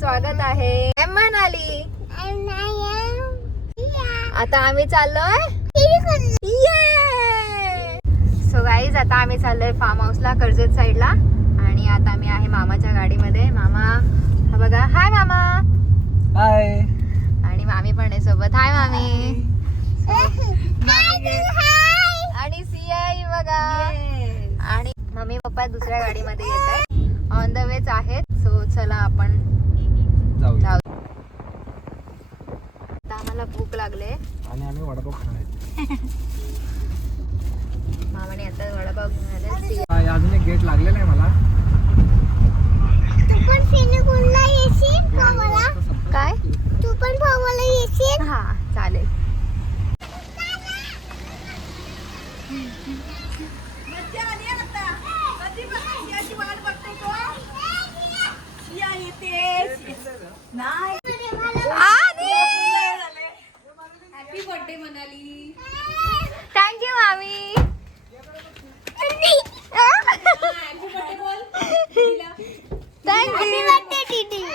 स्वागत आहे मनाली. आता आम्ही चाललोय सो गाईज. आता आम्ही चाललोय फार्म हाऊसला कर्जत साईडला आणि आता आम्ही आहे मामाच्या गाडीमध्ये. मामा हा बघा. हाय मामा. हाय. आणि मामी पण आहे सोबत. हाय मामी. आणि सियाई बघा. आणि मम्मी पप्पा दुसऱ्या गाडीमध्ये येत आहेत. ऑन द वेच आहेत. सो चला आपण जाऊ. आता आम्हाला भूक लागले आणि आम्ही वडापाव खाणार. मामाने आता वडापाव घेऊन आले. अजून एक गेट लागलेला आहे मला. तू पण सिनेकोनला येशील भावाला? काय तू पण भावाला येशील? हा चालेल. Happy birthday Manali. थँक्यू मामी.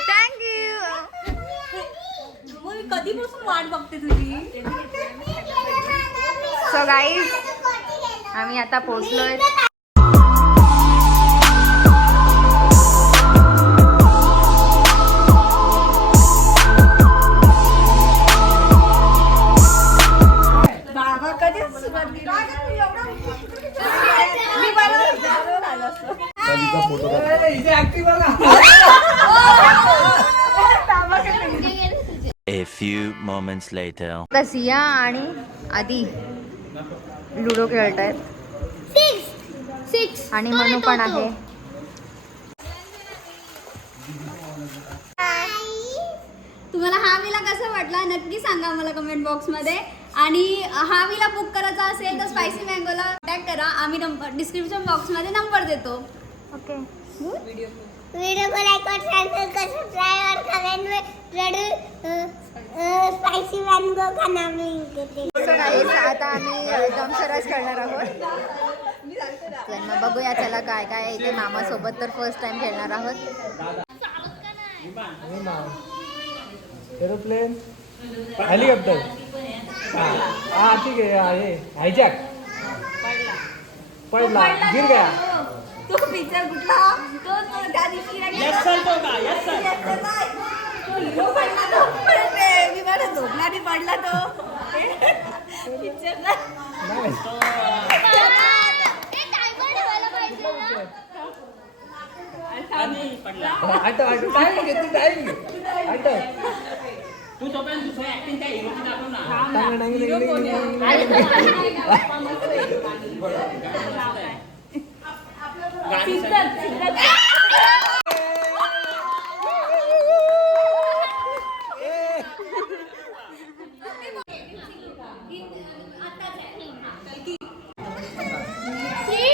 थँक्यू. कधीपासून वाट बघते तुझी. सो गाईज आम्ही आता पोहोचलोय. बाबा कधीच सुरुवात केली. मी बरोबर आलो असतो. A few moments later. आता सिया आणि आदी लुडो खेळतायत आणि मनू पण आहे. तुम्हाला हा विला कसा वाटला नक्की सांगा मला कमेंट बॉक्स मध्ये. आणि हा विला बुक करायचा असेल तर स्पायसी मँगोला कॉन्टॅक्ट करा. आम्ही नंबर डिस्क्रिप्शन बॉक्स मध्ये नंबर देतो. ओके. वीडियो को लाइक और शेयर कर सब्सक्राइब और कमेंट में जरूर स्पाइसी मैंगो का नाम लिखते. सो गाईज आता आम्ही दमसराज करणार आहोत. तर मग बघूया चला काय काय आहे इथे. मामासोबत तर फर्स्ट टाइम खेळणार आहोत. Aeroplane, helicopter. हा ठीक आहे. हायजॅक पडला, गिर गया. तो पिक्चर कुठला तो त्या दिवशी मी मला झोपणारी पडला तो पिक्चर तू तोपर्यंत दुसऱ्या ऍक्टिंग त्या हिरोची दाखव ना.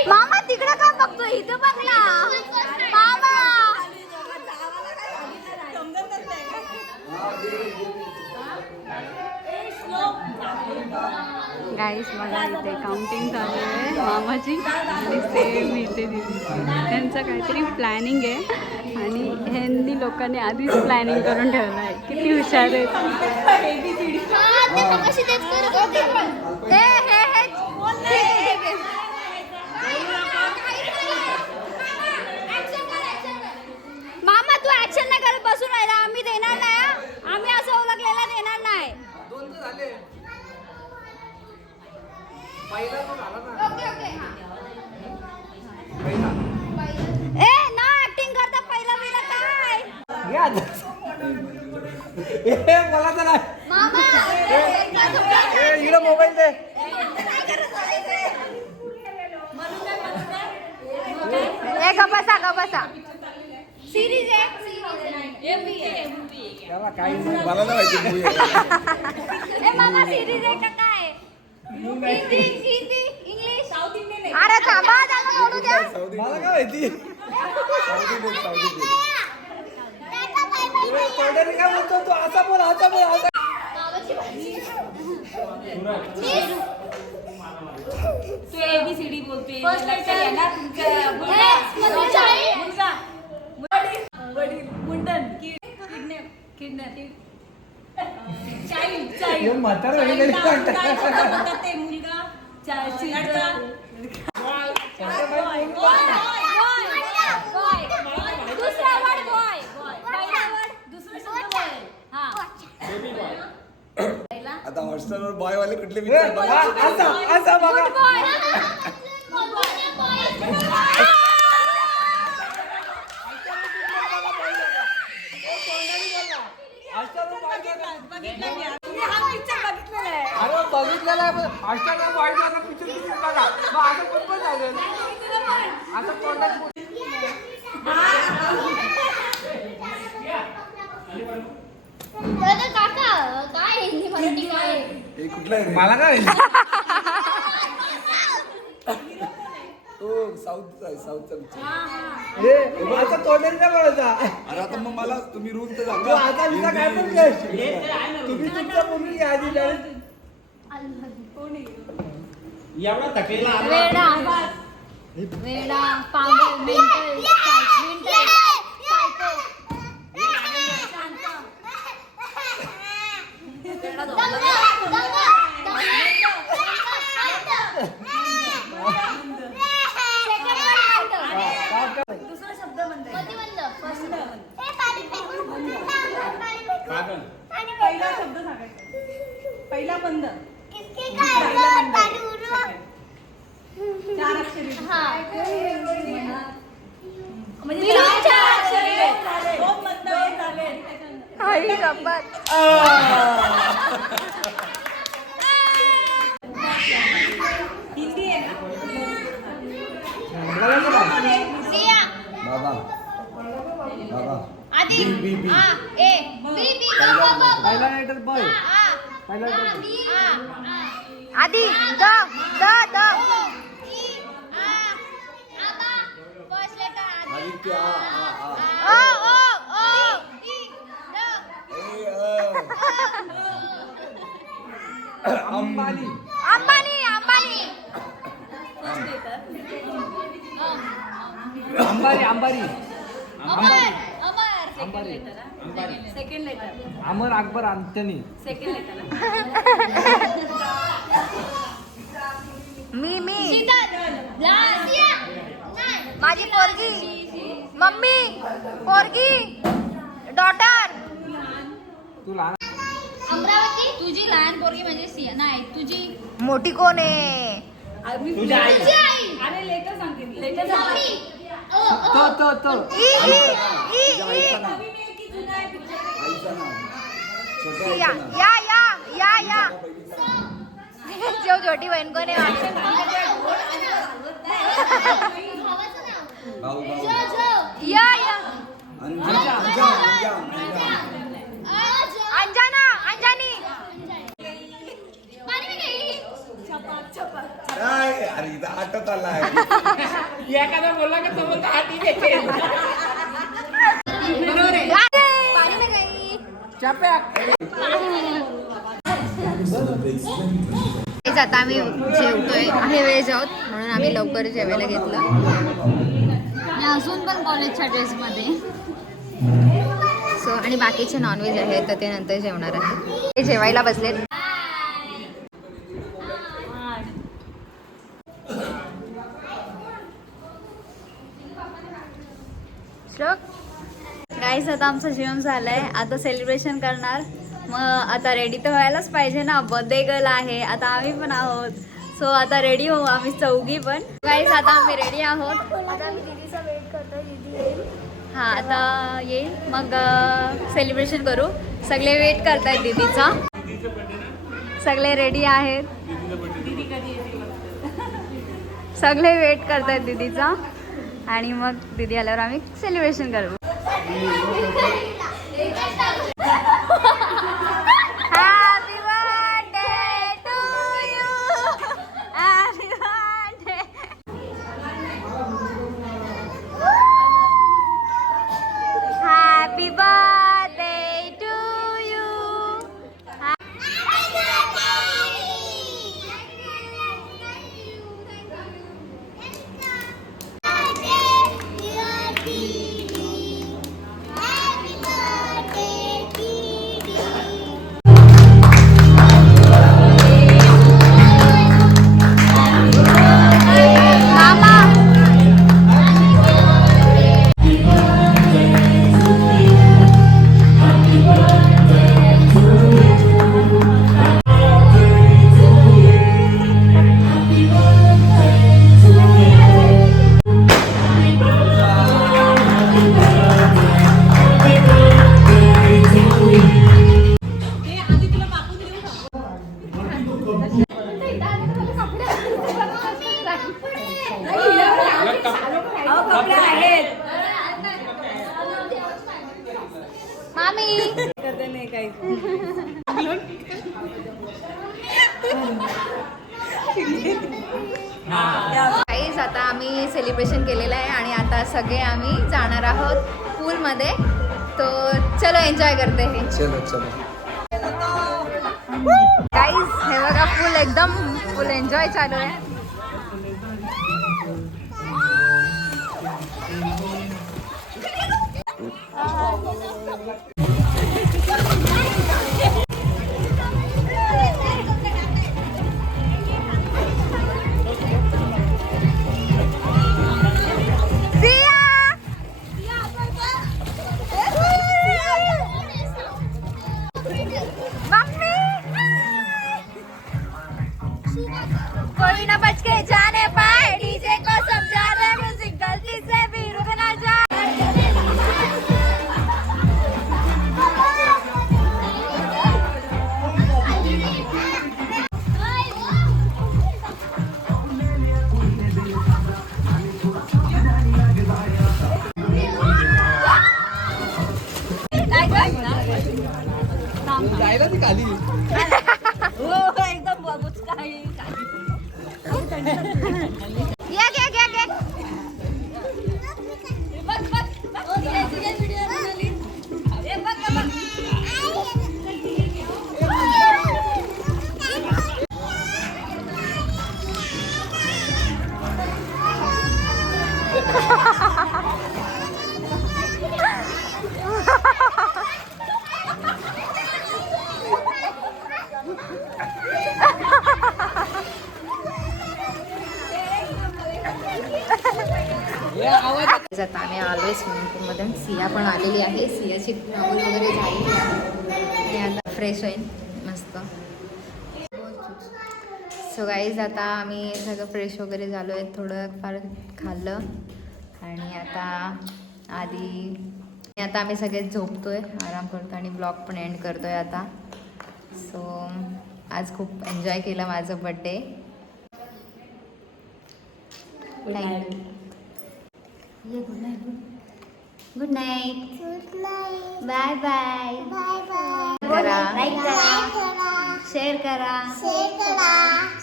मामा तिकडं का बघतो इथं बघला मामा. गाईस मला इथे काउंटिंग चालू आहे मामाची आणि सेम इथे दिली. त्यांचं काहीतरी प्लॅनिंग आहे आणि ह्यांनी लोकांनी आधीच प्लॅनिंग करून ठेवलं आहे. किती हुशार आहेत. मामा तू ऍक्शन नाही करत बसून राहिला. आम्ही देणार नाही. आम्ही असं ओळखलेला देणार नाही. ए ना ऍक्टिंग करता पहिला वेळा काय मला तर मामा इकडे मोबाईल दे. ए गबसा गबसा. सिरीज आहे. त्याला काही मला नाही माहिती. ए मामा सिरीज आहे का काय. Hindi English south Indian. अरे थांबा त्याला बोलू द्या. मला काय माहिती. काय बोलतो तू. असा बोल असा बोल असा. तू ABCD बोलते. फर्स्ट लेटर आहे ना तुमच्या. मुलगा मुंडन हे म्हातारं वगैरे कधी सांगतात. आता हॉस्टेलवर बॉय वाले कुठले विचार बघा. असा बघा. अरे बघितलेला आहे पण हॉस्टेलवर बॉय वाला पिक्चर किती बघा. मग असं कोण पण झालं असं कोणाच काका काय हिंदी मराठी काय हे कुठलं आहे रे? मला काय तो साऊथचा आहे, साऊथचा पिक्चर. हे आता तोंडाने नाही बोलायचा. अरे आता मग मला तुम्ही रूल तर सांगा. आता तुझा काय पण तुम्ही तुमच्या मुली आधी एवढा थकलेला आला. वेडा पागल मेंटल पहिला बंद आई गप्पत. बाबा बाबा आधी बी बी आ ए बी बी गो पहिला लेटर बॉय पहिला आधी द द आदित्य अंबानी अंबानी अंबानी अंबारी अंबारी second letter Amar Akbar Anthony second letter मी माझी पोरगी मम्मी पोरगी डॉटर. तू लहान अमरावती तुझी लहान पोरगी म्हणजे सिया नाही तुझी मोठी कोण आहे? तुझ्या आई. आई अरे लेटर सांगते लेटर तो ई ई ई आईचं नाव छोट्या या आईचं नाव या या या या जो छोटी बहीण कोण आहे? भाऊ भाऊ या या अंजा अंजा अंजना अंजानी. काय अरे इथं आटत आलाय. एखादा बोलला का तो बोलतो हा ठीक आहे. पाणी में गई. तेच आता आम्ही जेवतोय आहे वेळ आहोत म्हणून आम्ही लवकर जेवायला घेतलं. मी अजून पण कॉलेजच्या ड्रेसमध्ये. सो आणि बाकीचे नॉनव्हेज आहेत तर ते नंतर जेवणार आहे. ते जेवायला बसलेत. गाईस आता आमचं जेवण झालंय. आता सेलिब्रेशन करणार. मग आता रेडी तर व्हायलाच पाहिजे ना. बर्थडे गर्ल आहे आता आम्ही पण आहोत. सो आता रेडी होऊ आम्ही चौघी पण. गाईस आता आम्ही रेडी आहोत. आता मी दीदीचा वेट करतोय. दीदी येईल. हा आता येईल मग सेलिब्रेशन करू. सगळे वेट करतायत दीदीचा. सगळे रेडी आहेत. सगळे वेट करतायत दीदीचा आणि मग दीदी आल्यावर आम्ही सेलिब्रेशन करू. Happy birthday to you. Happy birthday. Happy birthday to you. Happy birthday मामी काहीच आता आम्ही सेलिब्रेशन केलेलं आहे आणि आता सगळे आम्ही जाणार आहोत पूलमध्ये. तो चलो एन्जॉय करते हे. चलो चलो. गाईज हे बघा फुल एन्जॉय चालू आहे. कोई ना बच के जाने पाए, डीजे को समझा दे, म्यूजिक गलती से भी रुक ना जाए. जायला ती खाली. घ्या. आता आम्ही आलोय स्विमिंग पूलमध्ये. सिया पण आलेली आहे. सियाची नवल वगैरे झालेली आहे आणि आता फ्रेश होईल मस्त. सो गाईज आता आम्ही सगळं फ्रेश वगैरे झालो आहे. थोडं फार खाल्लं आणि आता आम्ही सगळेच झोपतोय, आराम करतो आणि ब्लॉग पण एंड करतोय आता. सो आज खूप एन्जॉय केलं माझं birthday. Good night. Good night. Bye bye. करा, लाईक करा, शेअर करा,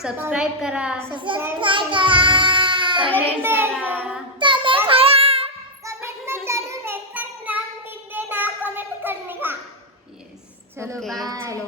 सबस्क्राईब करा, कमेंट करा. चलो ओके, बाय. चलो